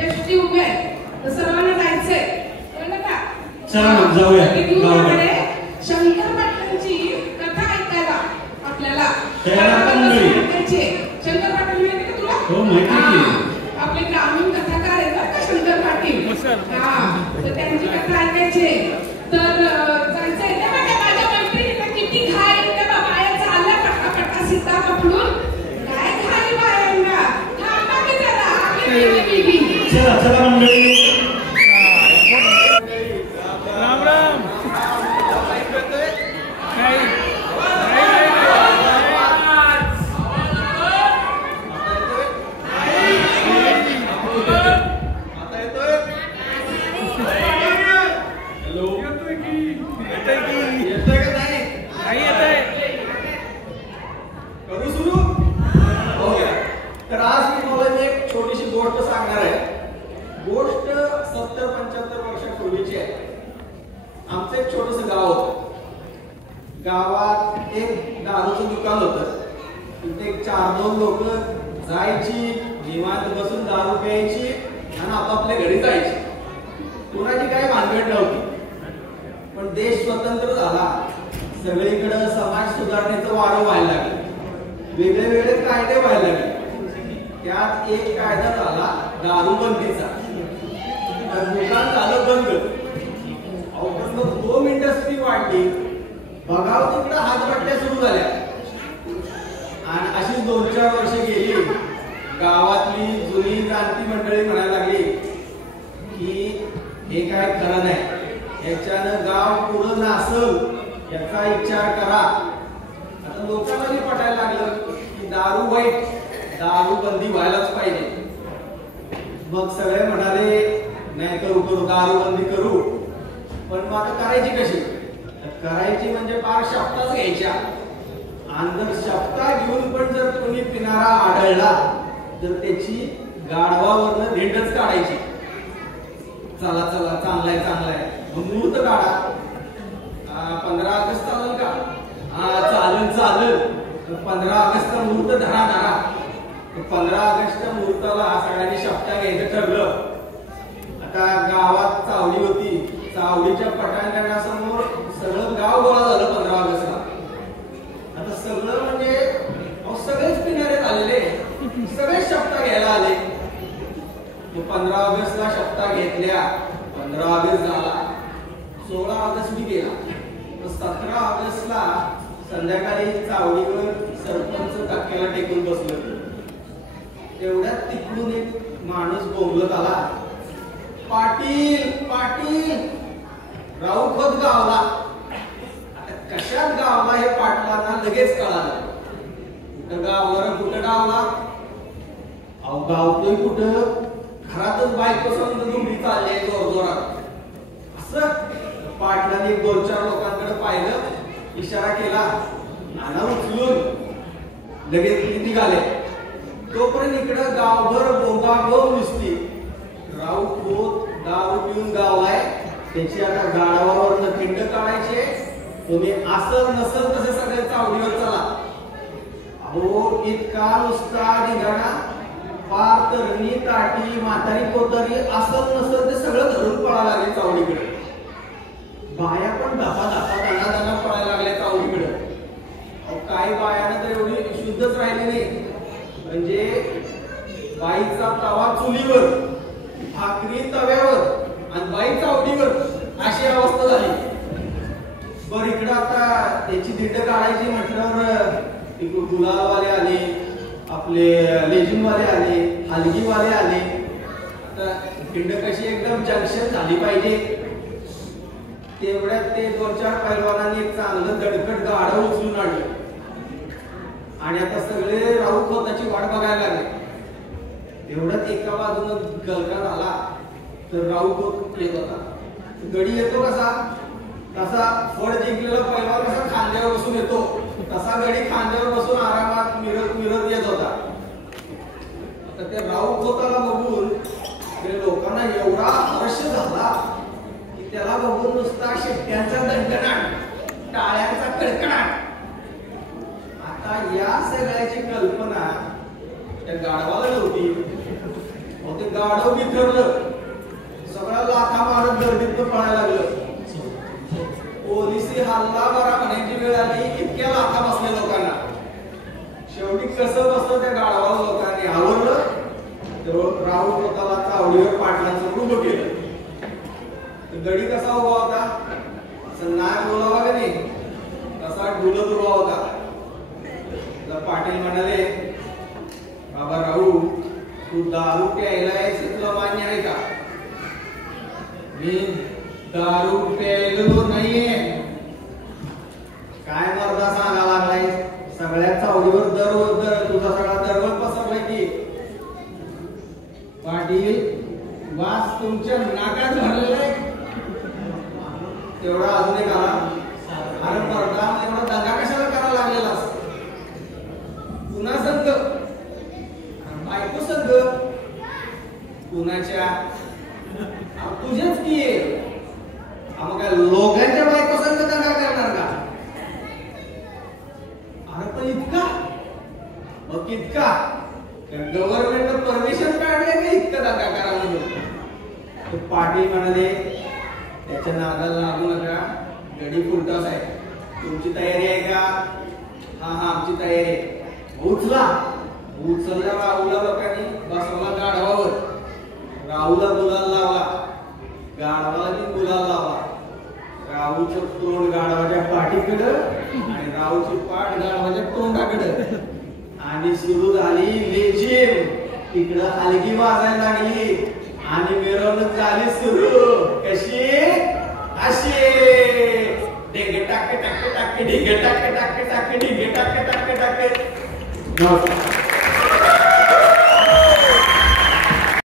ST उभे तर सर्वांना जायचंय कळलं का? चला मग जाऊया गावाकडे. शंकर पाटलांची कथा ऐकायला आपल्याला ऐकायची. शंकर पाटील माहिती का तुला? हो माहिती. आपले ग्रामीण कथाकार आहेत का शंकर पाटील. तर त्यांची कथा ऐकायची. तर जायचंय ना बघा माझ्या मैत्रिणीला किती घाय येते बाबा. आया चालला पटापटा सीता पकडून. काय घाई बायांना थांबा की जरा आपली. चला चला मंडळी. राम राम. तर आज मी तुम्हाला एक छोटीशी गोष्ट सांगणार आहे. गोष्ट 70-75 वर्षापूर्वीची आहे. आमचं एक छोटस गाव होतं. गावात एक दारूचं दुकान होतं. तिथे 4-2 लोक जायची, निवांत बसून दारू प्यायची आणि आपापल्या घरी जायची. कोणाची काय भानगड नव्हती. पण देश स्वतंत्र झाला. सगळीकडे समाज सुधारणेचं वारं व्हायला लागलं. वेगळे वेगळे कायदे व्हायला लागले. त्यात एक कायदा झाला दारूबंदीचा. दुकान झालं बंद. पण मग होम इंडस्ट्री वाढली. बघावं तिकडे हातभट्ट्या सुरू झाल्या. आणि अशी 2-4 वर्ष गेली. गावातली जुनी जाणती मंडळी म्हणायला लागली की हे काय खरं नाही. याच्यानं गाव पुढं नासल याचा विचार करा. आता लोकांनाही पटायला लागलं की दारू वाईट, दारू बंदी व्हायलाच पाहिजे. मग सगळे म्हणाले नाही करू दारू बंदी करू. पण मग आता करायची कशी? करायची म्हणजे फार शपथाच घ्यायच्या. आणि जर शपथा घेऊन पण जर कोणी पिणारा आढळला तर त्याची गाढवावरनं धिंडच काढायची. चला चला चांगलाय चांगलाय. मुहूर्त काढा. 15 ऑगस्ट चालेल का? चालेल. 15 ऑगस्ट मुहूर्त धरा. 15 ऑगस्ट मुहूर्ताला सगळ्यांनी शपथा घ्यायचं ठरलं. आता गावात चावडी होती. चावडीच्या पटांगणासमोर सगळं गाव गोळा झालं 15 ऑगस्टला. आता सगळं म्हणजे सगळेच पिणारे आलेले. सगळे शपथा घ्यायला आले. 15 ऑगस्टला शपथा घेतल्या. 15 ऑगस्ट झाला. 16 ऑगस्ट मी गेला. 17 ऑगस्टला संध्याकाळी चावडीवर सरपंच धक्क्याला टेकून बसलं. तेवढ्यात तिकडून एक माणूस बोंबलत आला. पाटील राऊखोत गावला. आता कशात गावला हे पाटलांना लगेच कळालं. कुठं गावला? अहो गावतोय कुठं? घरातच बायको समजा दुमडी चालली आहे जोरजोरात. असं पाटलांनी 2-4 लोकांकडे पाहिलं. इशारा केला. नाना उचलून लगेच निघाले. तोपर्यंत इकडं गावभर बोंबाबोंब दिसती. राऊत दारू पिऊन गावलाय. त्याची आता गाढवावरनं खिंड काढायचे. तुम्ही असं नसल तसे सगळे चावडीवर चला. अहो इतका नुसता निघाला. पार तरणी ताटी म्हातारी कोतारी असं नसल ते सगळं धरून पळायला लागले चावडीकडे. बाया पण दाना पळायला लागल्या चावडीकडे. काही बायानं तर एवढी शुद्धच राहिली नाही. म्हणजे बाईचा तवा चुलीवर, भाकरी तव्यावर आणि बाई चावडीवर अशी अवस्था झाली. बर इकडं आता त्याची धिंड काढायची म्हटल्यावर गुलालवाले आले, आपले लेझिमवाले आले, हलगीवाले आले. आता धिंड कशी एकदम जंक्शन झाली पाहिजे. तेवढ्यात ते 2-4 पैलवानांनी एक चांगलं दडकट गाढव उचलून आणलं. आणि आता सगळे राऊत खोताची वाट बघायला लागले. एवढ्यात एका बाजूनं गलका झाला तर राऊत खोत येत होता. गडी येतो कसा? तसा फड जिंकलेला पैलवान कसा खांद्यावर बसून येतो तसा गडी खांद्यावर बसून आरामात मिरत येत होता. आता त्या राऊत खोताला बघून लोकांना एवढा हर्ष झाला की त्याला बघून नुसता शिट्ट्यांचा दणदणाट, टाळ्यांचा कडकडाट. आता या सगळ्याची कल्पना त्या गाढवाला नव्हती. ते गाढव बिथरलं, सगळ्या लाथा मारत गर्दीत पळायला लागलं. पोलिसी हल्ला बरा म्हणायची वेळ आली, इतक्या लाथा बसल्या लोकांना. शेवटी कसं बसलं त्या गाढवाला लोकांनी आवडलं, तर राहू स्वतःला चावडीवर पाटलांचं उभं केलं. गडी कसा उभा होता, असं नाक डोलावा का नाही, तसा डुलत उभा होता. पाटील म्हणाले, बाबा राहू, तू दारू प्यायला यायचं तुला मान्य आहे का? मी दारू प्यायलो नाहीये. काय मर्दा सांगा लागलाय, सगळ्या चावडीवर दर तुझा सगळा दरवळ पसरलाय की. पाटील, वास तुमच्या नाकात भरलेला आहे. तेवढा अजून एक आला, अरे मर्दा एवढा दंगा कशाला करायला लागलेला? पुन्हा संघ, बायको संघ, कुणाच्या? तुझ्याच की. मग काय लोकांच्या बायको संघ दंगा करणार का? अरे पण इतका, मग कितका? गव्हर्नमेंटनं परमिशन काढले का इतका दंगा करा म्हणून? पाटील म्हणाले, त्याच्या नादाला लागू नका, गडी फुलटास आहे. तुमची तयारी आहे का? हा हा, आमची तयारी आहे. उचला. उचलल्या राहूला लोकांनी बसवला गाढवावर. राहूला गुलाल लावला, गाढवाला बी गुलाल लावला. राहूचं तोंड गाढवाच्या पाठीकडं आणि राहूची पाठ गाढवाच्या तोंडाकडं. आणि सुरू झाली लेझिम. तिकडं हलगी वाजायला लागली आणि मिरवणूक झाली सुरू. कशी? अशी. ढेगे टाके टाके टाके, ढेगे टाके टाके टाके, ढेगे टाके टाके टाके.